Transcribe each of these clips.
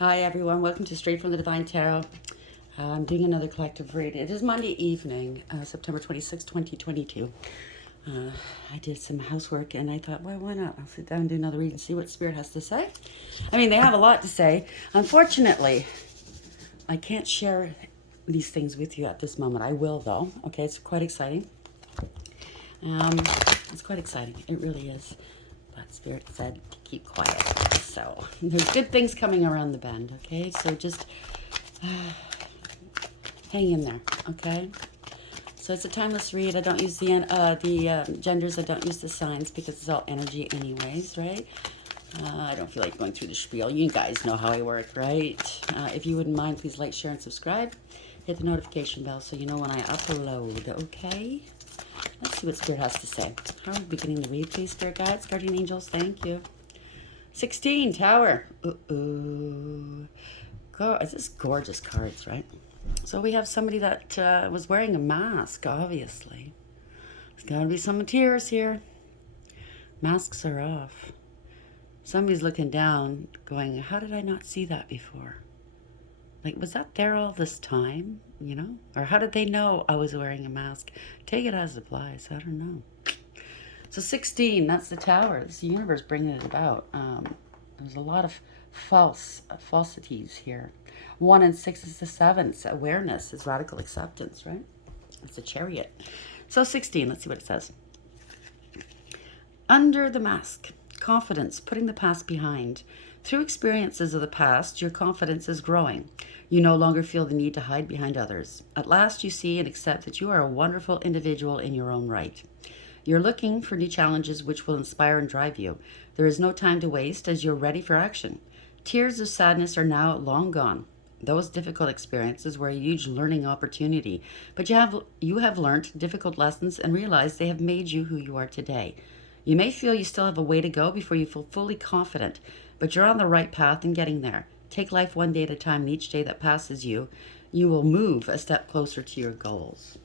Hi everyone, welcome to Straight from the Divine Tarot. I'm doing another collective read. It is Monday evening, September 26, 2022. I did some housework and I thought, well, why not? I'll sit down and do another read and see what Spirit has to say. I mean, they have a lot to say. Unfortunately, I can't share these things with you at this moment. I will though, okay? It's quite exciting. It's quite exciting, it really is. But Spirit said to keep quiet. So there's good things coming around the bend, okay? So just hang in there, okay? So it's a timeless read. I don't use the genders. I don't use the signs because it's all energy anyways, right? I don't feel like going through the spiel. You guys know how I work, right? If you wouldn't mind, please like, share, and subscribe. Hit the notification bell so you know when I upload, okay? Let's see what Spirit has to say. How are we beginning the read, please, Spirit Guides, Guardian Angels? Thank you. 16, Tower. Uh-oh. This is gorgeous cards, right? So we have somebody that was wearing a mask, obviously. There's got to be some tears here. Masks are off. Somebody's looking down, going, how did I not see that before? Like, was that there all this time, you know? Or how did they know I was wearing a mask? Take it as it applies. I don't know. So 16, that's the Tower. It's the universe bringing it about. There's a lot of falsities here. 1 and 6 is the 7th. Awareness is radical acceptance, right? It's a Chariot. So 16, let's see what it says. Under the mask, confidence, putting the past behind. Through experiences of the past, your confidence is growing. You no longer feel the need to hide behind others. At last, you see and accept that you are a wonderful individual in your own right. You're looking for new challenges which will inspire and drive you. There is no time to waste as you're ready for action. Tears of sadness are now long gone. Those difficult experiences were a huge learning opportunity, but you have learned difficult lessons and realized they have made you who you are today. You may feel you still have a way to go before you feel fully confident, but you're on the right path in getting there. Take life one day at a time, and each day that passes you will move a step closer to your goals.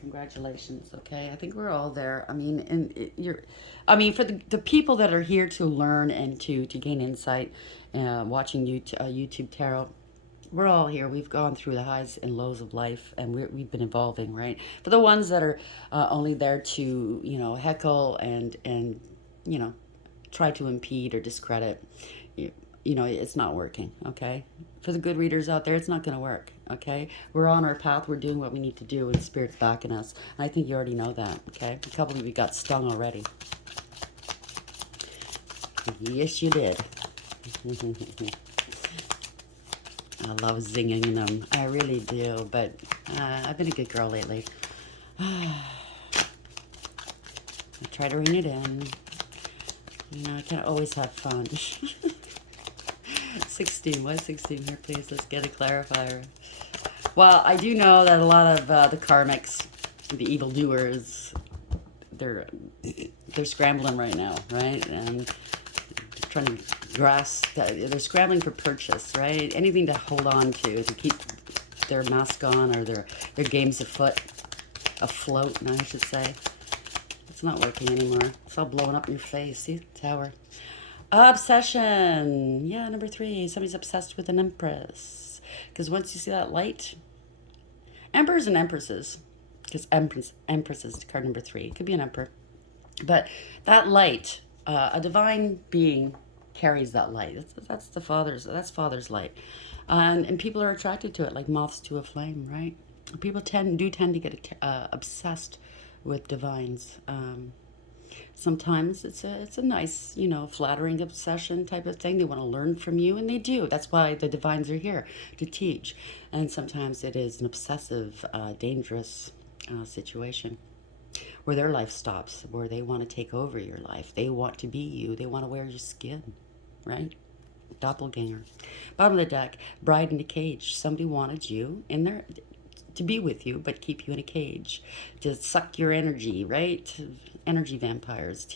Congratulations, okay? I think we're all there. I mean, for the people that are here to learn and to gain insight, watching YouTube Tarot, we're all here. We've gone through the highs and lows of life, and we've been evolving, right? For the ones that are only there to, heckle and try to impede or discredit, it's not working, okay? For the good readers out there, it's not going to work, okay? We're on our path. We're doing what we need to do, and Spirit's backing us. And I think you already know that, okay? A couple of you got stung already. Yes, you did. I love zinging them. I really do, but I've been a good girl lately. I try to rein it in. I can't always have fun. 16. Why 16 here, please? Let's get a clarifier. Well, I do know that a lot of the karmics, the evildoers, they're scrambling right now, right? And trying to grasp that they're scrambling for purchase, right? Anything to hold on to keep their mask on or their games afloat, I should say. It's not working anymore. It's all blowing up in your face. See, Tower. Obsession. Yeah, number 3. Somebody's obsessed with an empress. Because once you see that light, emperors and empresses, because empresses, card number 3, it could be an emperor. But that light, a divine being carries that light. That's Father's light. And people are attracted to it like moths to a flame, right? People tend to get obsessed with divines. Sometimes it's a nice, flattering obsession type of thing. They want to learn from you, and they do. That's why the divines are here, to teach. And sometimes it is an obsessive, dangerous situation where their life stops, where they want to take over your life. They want to be you. They want to wear your skin, right? Doppelganger. Bottom of the deck, bride in a cage. Somebody wanted you in there to be with you, but keep you in a cage, to suck your energy, right? Energy vampires,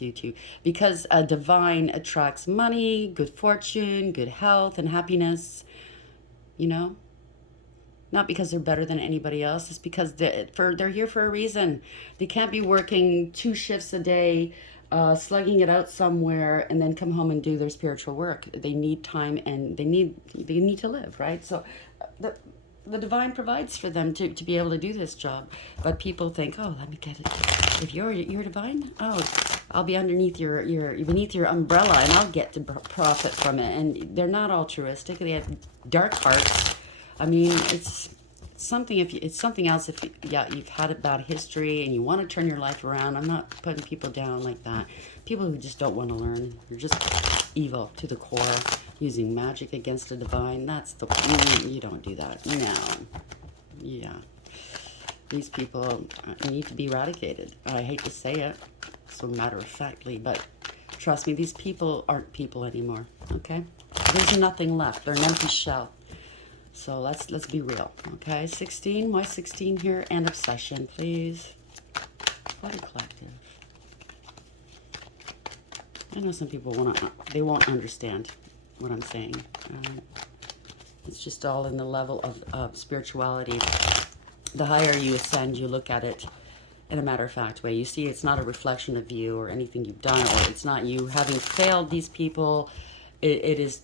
because a divine attracts money, good fortune, good health, and happiness, not because they're better than anybody else. It's because they're here for a reason. They can't be working 2 shifts a day, slugging it out somewhere and then come home and do their spiritual work. They need time and they need to live, right? So the divine provides for them to be able to do this job. But people think, oh, let me get it. If you're divine, oh, I'll be underneath your beneath your umbrella and I'll get to profit from it. And they're not altruistic. They have dark hearts. I mean, it's something if you, it's something else if you've had a bad history and you want to turn your life around. I'm not putting people down like that. People who just don't want to learn, they're just evil to the core, using magic against the divine. That's the you don't do that. No. Yeah, these people need to be eradicated. I hate to say it so matter-of-factly, but trust me, these people aren't people anymore. Okay, there's nothing left. They're an empty shell. So let's be real, okay? 16, why 16 here? And obsession, please. What a collective. I know some people they won't understand what I'm saying. It's just all in the level of spirituality. The higher you ascend, you look at it in a matter-of-fact way. You see, it's not a reflection of you or anything you've done, or it's not you having failed these people. It is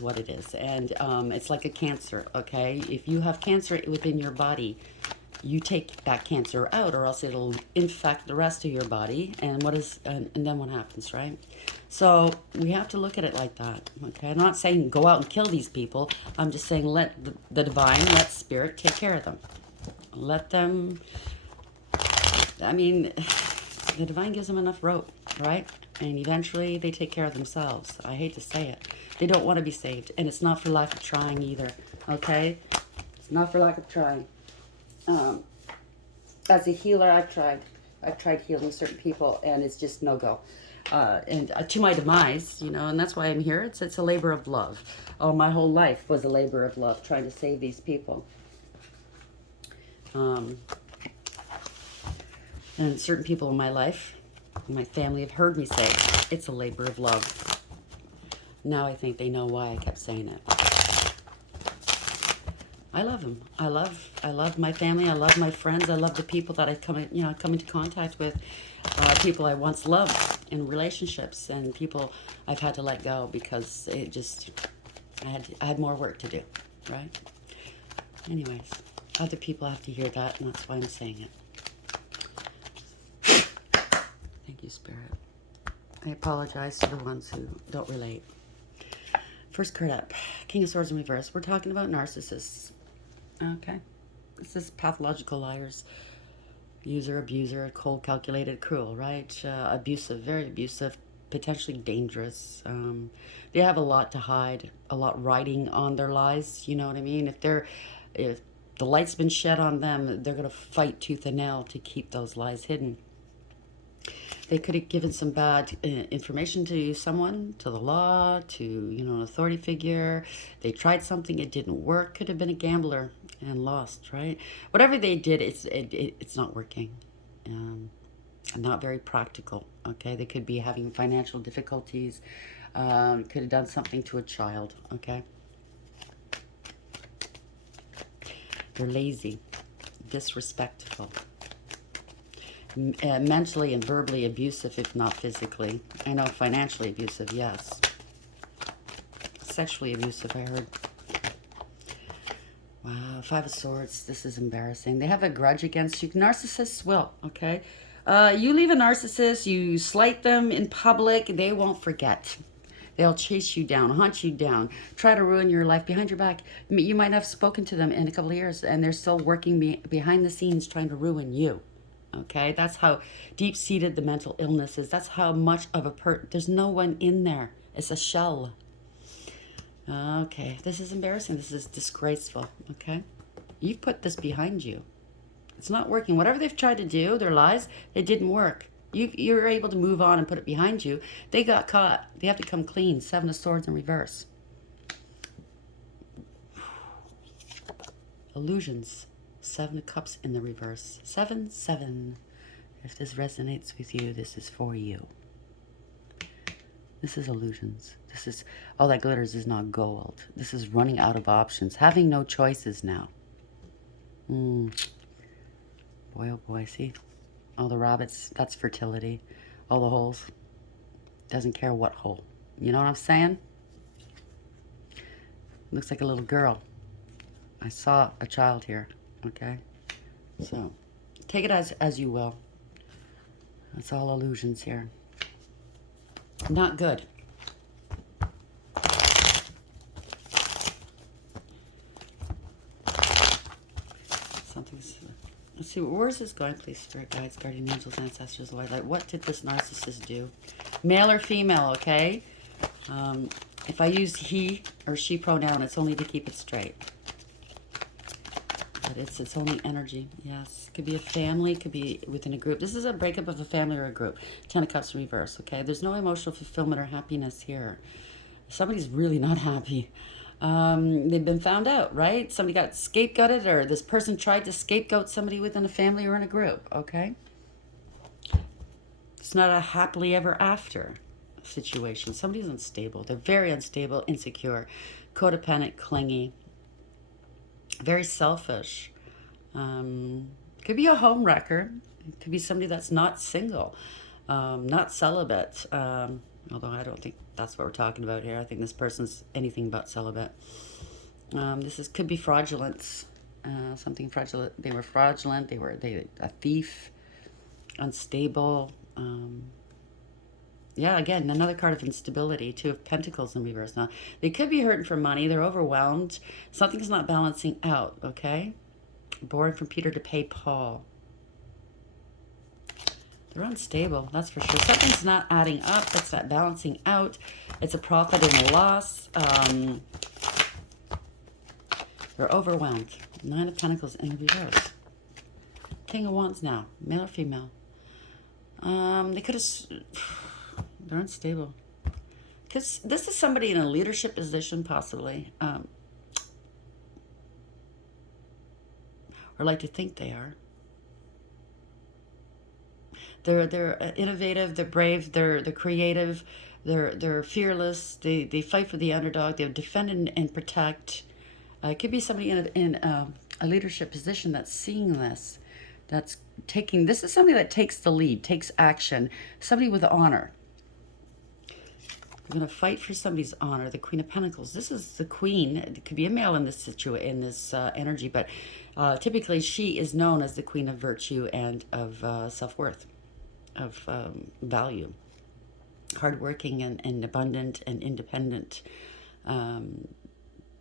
what it is, and it's like a cancer. Okay, if you have cancer within your body, you take that cancer out, or else it'll infect the rest of your body. And then what happens, right? So we have to look at it like that. Okay, I'm not saying go out and kill these people. I'm just saying let the divine, let spirit take care of them. Let them. I mean, the divine gives them enough rope, right? And eventually they take care of themselves. I hate to say it. They don't want to be saved. And it's not for lack of trying either. Okay? It's not for lack of trying. As a healer, I've tried healing certain people, and it's just no-go. And to my demise, and that's why I'm here. It's a labor of love. Oh, my whole life was a labor of love, trying to save these people. And certain people in my life, my family, have heard me say it's a labor of love. Now I think they know why I kept saying it. I love them. I love my family. I love my friends. I love the people that I come into contact with. People I once loved in relationships, and people I've had to let go because I had more work to do, right? Anyways, other people have to hear that, and that's why I'm saying it. Thank you, Spirit. I apologize to the ones who don't relate. First card up, King of Swords in reverse. We're talking about narcissists. Okay. This is pathological liars. User, abuser, cold, calculated, cruel, right? Abusive, very abusive, potentially dangerous. They have a lot to hide, a lot riding on their lies. You know what I mean? If the light's been shed on them, they're going to fight tooth and nail to keep those lies hidden. They could have given some bad information to someone, to the law, to an authority figure. They tried something, it didn't work. Could have been a gambler and lost, right? Whatever they did, it's not working. And not very practical. Okay, they could be having financial difficulties. Could have done something to a child. Okay, they're lazy, disrespectful. Mentally and verbally abusive, if not physically. I know financially abusive, yes. Sexually abusive, I heard. Wow, Five of Swords. This is embarrassing. They have a grudge against you. Narcissists will, okay? You leave a narcissist, you slight them in public, they won't forget. They'll chase you down, hunt you down, try to ruin your life behind your back. You might have spoken to them in a couple of years, and they're still working behind the scenes trying to ruin you. Okay, that's how deep-seated the mental illness is. That's how much of there's no one in there. It's a shell. Okay, this is embarrassing. This is disgraceful. Okay, you've put this behind you. It's not working. Whatever they've tried to do, their lies, it didn't work. You're able to move on and put it behind you. They got caught. They have to come clean. Seven of Swords in reverse. Illusions. Seven of Cups in the reverse. 7-7. If this resonates with you, this is for you. This is illusions. This is all that glitters is not gold. This is running out of options, having no choices now. Boy, oh boy, see? All the rabbits, that's fertility. All the holes, Doesn't care what hole. You know what I'm saying? Looks like a little girl. I saw a child here, okay? So, take it as you will. That's all illusions here. Not good. Something's... Let's see, where is this going, please? Spirit guides, guardian angels, ancestors, white light. What did this narcissist do? Male or female, okay? If I use he or she pronoun, it's only to keep it straight. But it's only energy, yes. Could be a family, could be within a group. This is a breakup of a family or a group. 10 of Cups reverse, okay? There's no emotional fulfillment or happiness here. Somebody's really not happy. They've been found out, right? Somebody got scapegoated, or this person tried to scapegoat somebody within a family or in a group, okay? It's not a happily ever after situation. Somebody's unstable. They're very unstable, insecure, codependent, clingy, very selfish. Could be a home wrecker. It could be somebody that's not single, not celibate. Although I don't think that's what we're talking about here. I think this person's anything but celibate. Could be fraudulence. Something fraudulent. They were fraudulent. They a thief, unstable. Yeah, again, another card of instability. 2 of Pentacles in reverse. Now, they could be hurting for money. They're overwhelmed. Something's not balancing out, okay? Born from Peter to pay Paul. They're unstable, that's for sure. Something's not adding up. It's not balancing out. It's a profit and a loss. They're overwhelmed. 9 of Pentacles in reverse. King of Wands now. Male or female? They could have... They're unstable. Because this is somebody in a leadership position, possibly. Or like to think they are. They're innovative, they're brave, they're creative, they're fearless, they fight for the underdog, they defend and protect. It could be somebody in a leadership position that's seeing this, that's taking... This is somebody that takes the lead, takes action, somebody with honor. We're going to fight for somebody's honor. The Queen of Pentacles. This is the Queen. It could be a male in this energy, but typically she is known as the Queen of Virtue and of self-worth, of value. Hardworking and abundant and independent.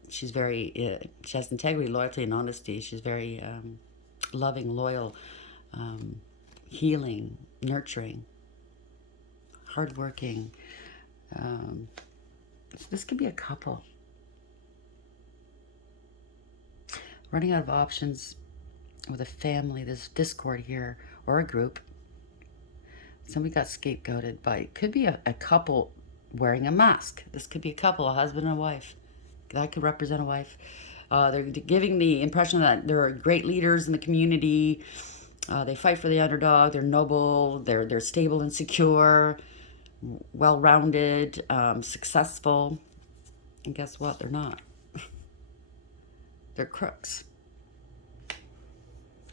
She's very... she has integrity, loyalty, and honesty. She's very loving, loyal, healing, nurturing, hardworking. This could be a couple. Running out of options with a family. There's discord here, or a group. Somebody got scapegoated by... Could be a couple wearing a mask. This could be a couple, a husband and a wife. That could represent a wife. They're giving the impression that they're great leaders in the community. They fight for the underdog. They're noble. They're stable and secure. Well-rounded, successful, and guess what? They're not. They're crooks.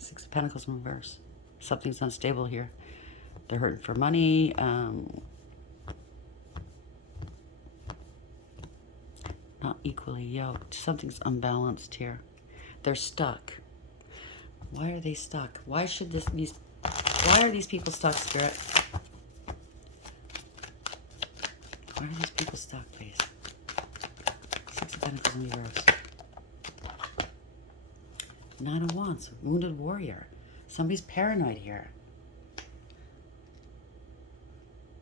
6 of Pentacles in reverse. Something's unstable here. They're hurting for money. Not equally yoked. Something's unbalanced here. They're stuck. Why are they stuck? Why are these people stuck, Spirit? Why are these people stuck, please? 6 of Pentacles in reverse. 9 of Wands. Wounded warrior. Somebody's paranoid here.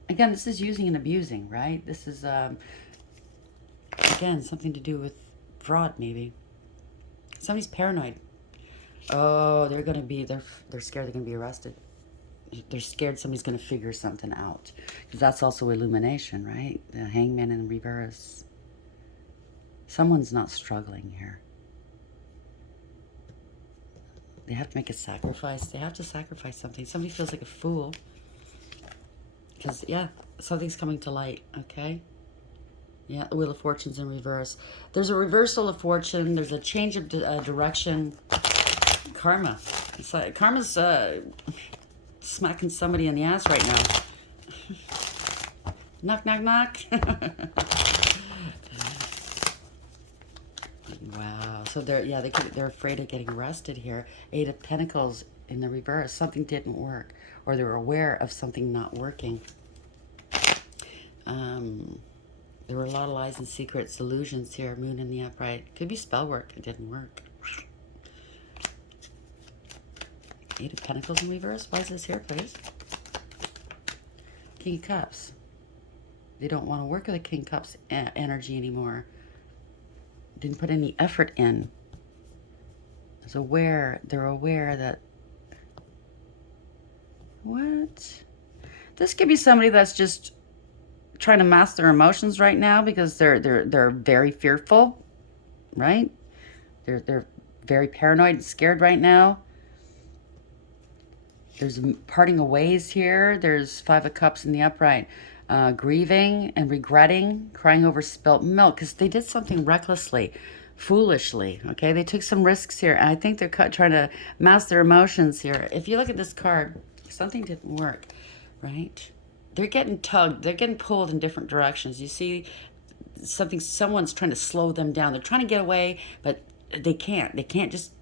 Again, this is using and abusing, right? This is, again, something to do with fraud, maybe. Somebody's paranoid. Oh, they're scared they're going to be arrested. They're scared somebody's going to figure something out. Because that's also illumination, right? The Hangman in reverse. Someone's not struggling here. They have to make a sacrifice. They have to sacrifice something. Somebody feels like a fool. Because, yeah, something's coming to light, okay? Yeah, the Wheel of Fortune's in reverse. There's a reversal of fortune. There's a change of direction. Karma. It's like karma's smacking somebody in the ass right now. Knock, knock, knock. Wow. So they're afraid of getting arrested here. 8 of Pentacles in the reverse. Something didn't work, or they were aware of something not working. There were a lot of lies and secrets, illusions here. Moon in the upright. Could be spell work. It didn't work. 8 of Pentacles in reverse. Why is this here, please? King of Cups. They don't want to work with the King of Cups energy anymore. Didn't put any effort in. They're aware that... What? This could be somebody that's just trying to mask their emotions right now because they're very fearful, right? They're very paranoid and scared right now. There's parting of ways here. There's 5 of Cups in the upright. Grieving and regretting, crying over spilt milk, because they did something recklessly, foolishly, okay? They took some risks here, and I think they're trying to mask their emotions here. If you look at this card, something didn't work, right? They're getting tugged. They're getting pulled in different directions. You see someone's trying to slow them down. They're trying to get away, but they can't. They can't just...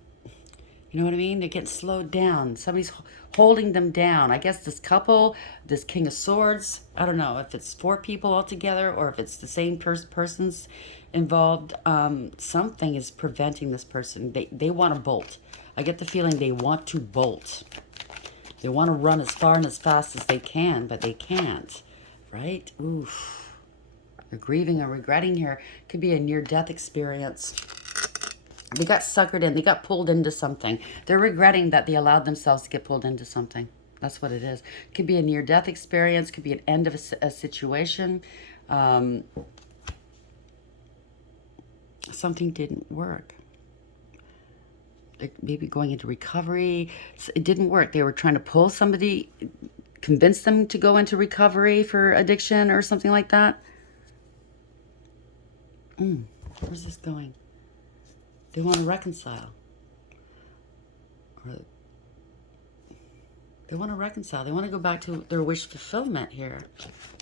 You know what I mean? They're getting slowed down. Somebody's holding them down. I guess this couple, this King of Swords, I don't know if it's 4 people altogether or if it's the same persons involved. Something is preventing this person. They want to bolt. I get the feeling they want to bolt. They want to run as far and as fast as they can, but they can't, right? Oof. They're grieving or regretting here. Could be a near-death experience. They got suckered in. They got pulled into something. They're regretting that they allowed themselves to get pulled into something. That's what it is. Could be a near-death experience. Could be an end of a situation. Something didn't work. Maybe going into recovery. It didn't work. They were trying to pull somebody, convince them to go into recovery for addiction or something like that. Where's this going? They want to reconcile. Or they want to reconcile. They want to go back to their wish fulfillment here.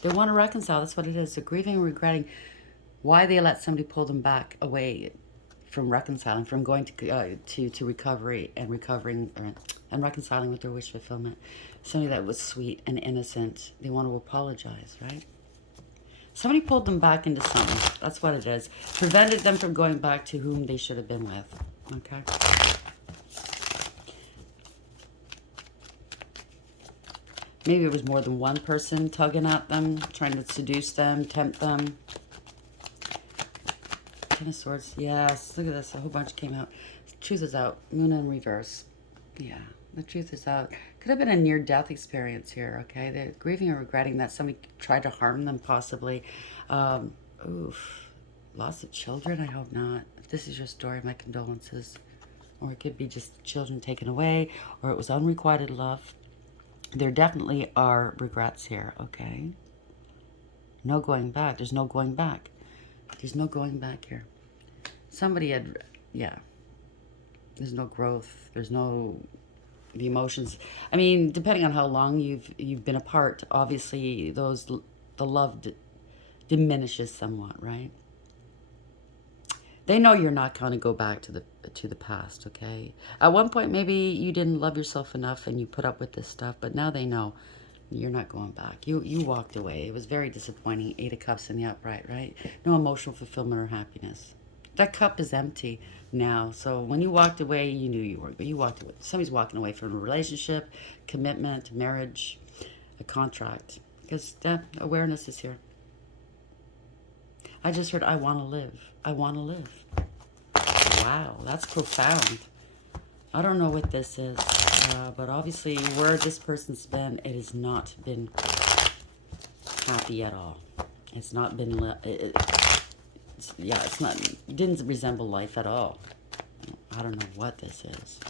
They want to reconcile. That's what it is. They're grieving and regretting why they let somebody pull them back away from reconciling, from going to recovery and recovering and reconciling with their wish fulfillment. Somebody that was sweet and innocent. They want to apologize, right? Somebody pulled them back into something. That's what it is. Prevented them from going back to whom they should have been with. Okay? Maybe it was more than one person tugging at them, trying to seduce them, tempt them. 10 of Swords. Yes. Look at this. A whole bunch came out. The truth is out. Moon in reverse. Yeah. The truth is out. Could have been a near-death experience here, okay? They're grieving or regretting that somebody tried to harm them, possibly. Oof. Loss of children? I hope not. If this is your story, my condolences. Or it could be just children taken away, or it was unrequited love. There definitely are regrets here, okay? No going back. There's no going back. There's no going back here. Somebody had, yeah. There's no growth. There's no... The emotions, I mean, depending on how long you've been apart, obviously the love diminishes somewhat, right? They know you're not going to go back to the past, okay? At one point, maybe you didn't love yourself enough and you put up with this stuff, but now they know you're not going back. You walked away. It was very disappointing. 8 of Cups in the upright, right? No emotional fulfillment or happiness. That cup is empty now. So when you walked away, you knew you weren't, but you walked away. Somebody's walking away from a relationship, commitment, marriage, a contract. Because awareness is here. I just heard, I want to live. I want to live. Wow, that's profound. I don't know what this is, but obviously where this person's been, it has not been happy at all. It's not been... it's not, it didn't resemble life at all. I don't know what this is.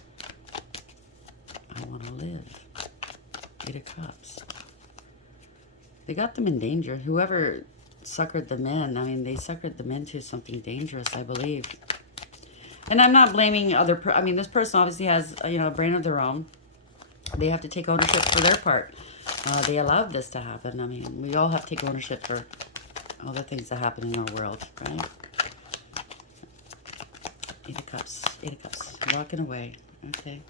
I want to live. 8 of Cups. They got them in danger. Whoever suckered them in, I mean, they suckered them into something dangerous, I believe. And I'm not blaming I mean, this person obviously has, a brain of their own. They have to take ownership for their part. They allowed this to happen. I mean, we all have to take ownership for all the things that happen in our world, right? Eight of Cups. Eight of Cups. Walking away. Okay.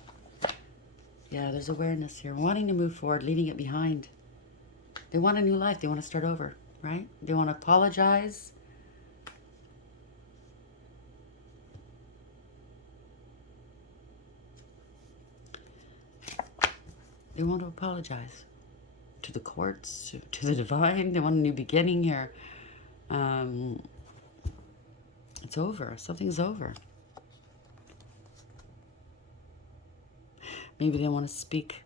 Yeah, there's awareness here. Wanting to move forward, leaving it behind. They want a new life. They want to start over, right? They want to apologize. They want to apologize to the courts, to the divine. They want a new beginning here. It's over. Something's over. Maybe they want to speak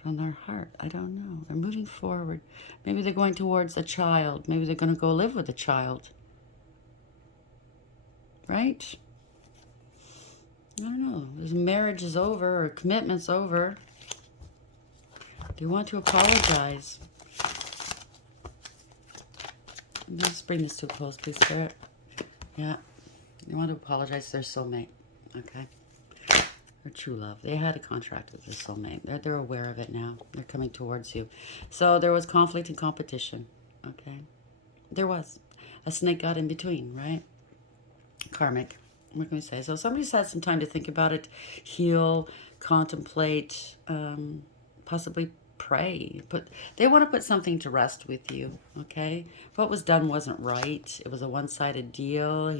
from their heart. I don't know. They're moving forward. Maybe they're going towards a child. Maybe they're going to go live with a child. Right? I don't know. This marriage is over or commitment's over. They want to apologize. Let's bring this to a close, please, Spirit. Yeah. They want to apologize to their soulmate. Okay. Their true love. They had a contract with their soulmate. They're aware of it now. They're coming towards you. So there was conflict and competition. Okay. There was. A snake got in between, right? Karmic. What can we say? So somebody's had some time to think about it, heal, contemplate, possibly pray. They want to put something to rest with you, okay? What was done wasn't right. It was a one-sided deal.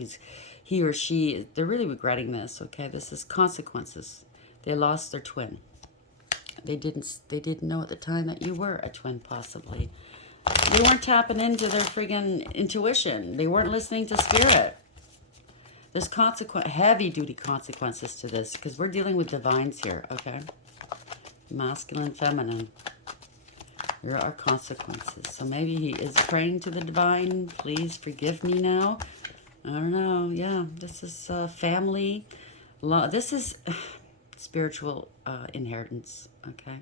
He or she, they're really regretting this, okay? This is consequences. They lost their twin. They didn't know at the time that you were a twin, possibly. They weren't tapping into their friggin' intuition. They weren't listening to spirit. There's heavy-duty consequences to this because we're dealing with divines here, okay? Masculine, feminine. There are consequences. So maybe he is praying to the divine. Please forgive me now. I don't know. Yeah, this is family. This is spiritual inheritance, okay?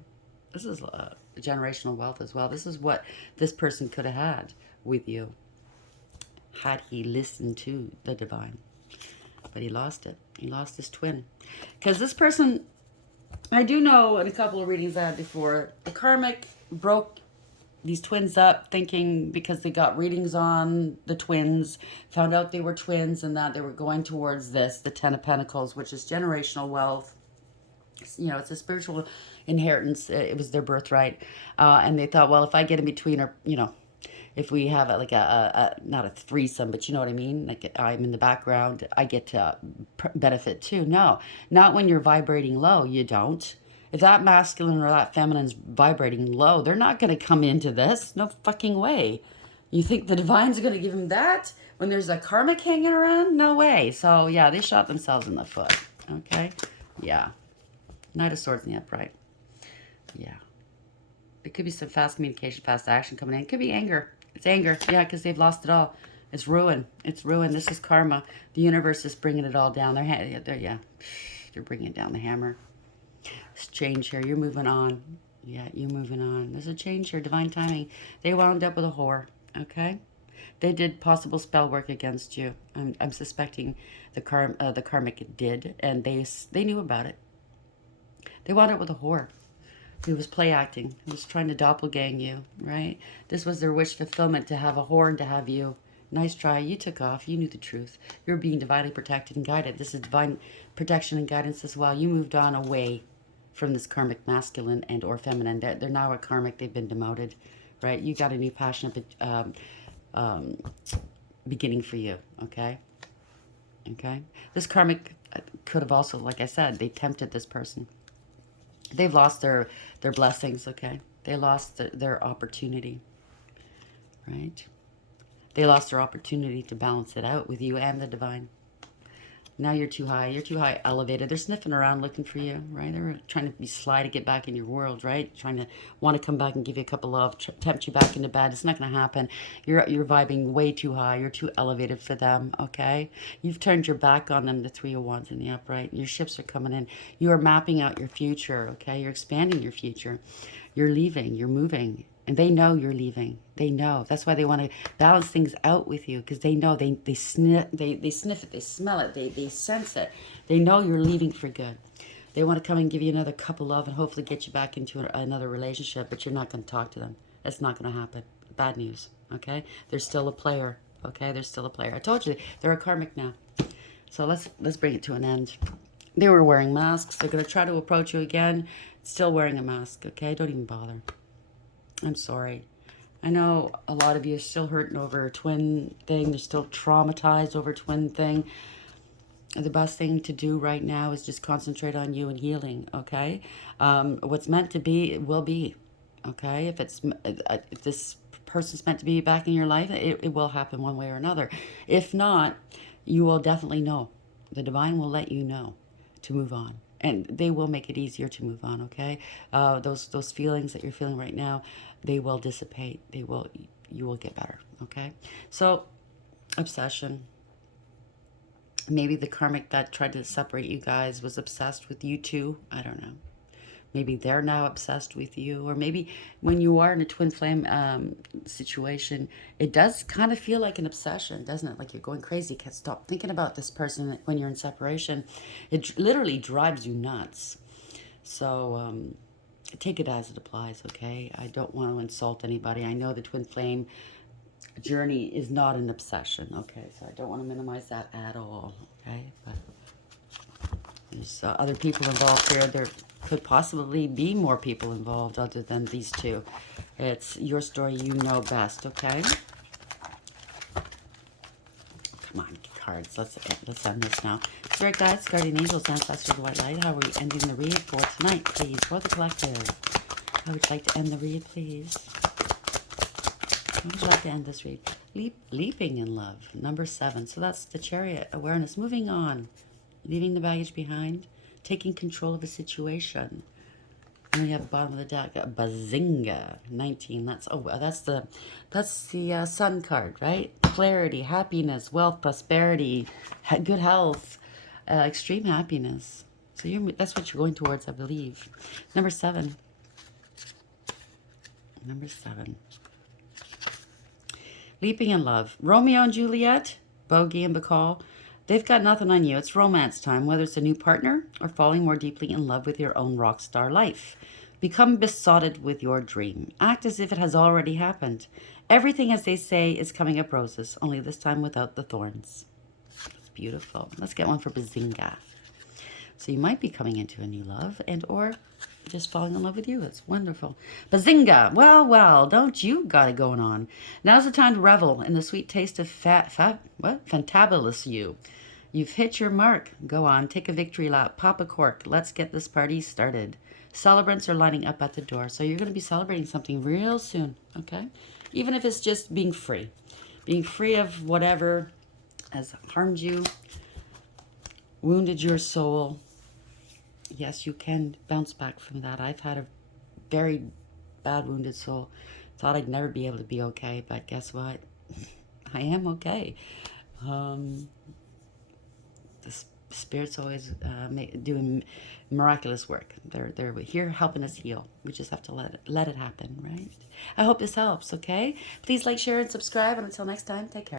This is generational wealth as well. This is what this person could have had with you had he listened to the divine. But he lost it. He lost his twin. Because this person, I do know in a couple of readings I had before, the Karmic broke these twins up thinking because they got readings on the twins, found out they were twins and that they were going towards this, the Ten of Pentacles, which is generational wealth. You know, it's a spiritual inheritance. It was their birthright. And they thought, well, if I get in between or, you know, if we have like not a threesome, but you know what I mean? Like I'm in the background, I get to benefit too. No, not when you're vibrating low, you don't. If that masculine or that feminine's vibrating low, they're not going to come into this. No fucking way. You think the divine's going to give him that when there's a karmic hanging around? No way. So yeah, they shot themselves in the foot. Okay? Yeah. Knight of Swords in the upright. Yeah. There could be some fast communication, fast action coming in. It could be anger. It's anger. Yeah, because they've lost it all. It's ruin. It's ruin. This is karma. The universe is bringing it all down. They're bringing down the hammer. It's change here. You're moving on. Yeah, you're moving on. There's a change here. Divine timing. They wound up with a whore. Okay? They did possible spell work against you. I'm suspecting the karmic did, and they knew about it. They wound up with a whore. He was play acting. He was trying to doppelgang you, right? This was their wish fulfillment, to have a whore and to have you. Nice try. You took off. You knew the truth. You're being divinely protected and guided. This is divine protection and guidance as well. You moved on away from this karmic masculine and or feminine. They're now a karmic. They've been demoted, right? You got a new passionate beginning for you, okay? Okay? This karmic could have also, like I said, they tempted this person. They've lost their blessings, okay? They lost their opportunity, right? They lost their opportunity to balance it out with you and the divine. Now you're too high. You're too high elevated. They're sniffing around looking for you, right? They're trying to be sly to get back in your world, right? Trying to want to come back and give you a cup of love, tempt you back into bed. It's not going to happen. You're vibing way too high. You're too elevated for them, okay? You've turned your back on them, the Three of Wands in the upright. Your ships are coming in. You are mapping out your future, okay? You're expanding your future. You're leaving. You're moving. And they know you're leaving. They know. That's why they want to balance things out with you, because they know they sniff it, they smell it, they sense it. They know you're leaving for good. They want to come and give you another cup of love and hopefully get you back into another relationship, but you're not going to talk to them. That's not going to happen. Bad news, okay? They're still a player, okay? They're still a player. I told you, they're a karmic now. So let's bring it to an end. They were wearing masks. They're going to try to approach you again, still wearing a mask, okay? Don't even bother. I'm sorry. I know a lot of you are still hurting over a twin thing. They're still traumatized over a twin thing. The best thing to do right now is just concentrate on you and healing, okay? What's meant to be, it will be, okay? If this person's meant to be back in your life, it will happen one way or another. If not, you will definitely know. The divine will let you know to move on. And they will make it easier to move on, okay? Those feelings that you're feeling right now, they will dissipate. You will get better, okay? So, obsession. Maybe the karmic that tried to separate you guys was obsessed with you too. I don't know. Maybe they're now obsessed with you. Or maybe when you are in a twin flame situation, it does kind of feel like an obsession, doesn't it? Like you're going crazy. Can't stop thinking about this person when you're in separation. It literally drives you nuts. So take it as it applies, okay? I don't want to insult anybody. I know the twin flame journey is not an obsession, okay? So I don't want to minimize that at all, okay? But there's other people involved here. There could possibly be more people involved other than these two. It's your story, you know best, okay? Come on, cards. Let's end this now. Spirit guides, guardian angels, ancestors, white light. How are we ending the read for tonight, please? For the collective. How would you like to end the read, please? How would you like to end this read? Leaping in love, number 7. So that's the Chariot, awareness, moving on, leaving the baggage behind, taking control of a situation. And we have the bottom of the deck, Bazinga, 19. That's the Sun card, right? Clarity, happiness, wealth, prosperity, good health, extreme happiness. So that's what you're going towards, I believe. Number 7. Number 7. Leaping in love. Romeo and Juliet, Bogey and Bacall, they've got nothing on you. It's romance time, whether it's a new partner or falling more deeply in love with your own rock star life. Become besotted with your dream. Act as if it has already happened. Everything, as they say, is coming up roses, only this time without the thorns. It's beautiful. Let's get one for Bazinga. So you might be coming into a new love and or just falling in love with you. It's wonderful. Bazinga. Well, don't you got it going on. Now's the time to revel in the sweet taste of fantabulous you. You've hit your mark. Go on, take a victory lap, pop a cork. Let's get this party started. Celebrants are lining up at the door. So you're going to be celebrating something real soon, okay? Even if it's just being free. Being free of whatever has harmed you, wounded your soul. Yes, you can bounce back from that. I've had a very bad wounded soul. Thought I'd never be able to be okay, but guess what? I am okay. The Spirit's always doing miraculous work. They're here helping us heal. We just have to let it happen, right? I hope this helps, okay? Please like, share, and subscribe. And until next time, take care.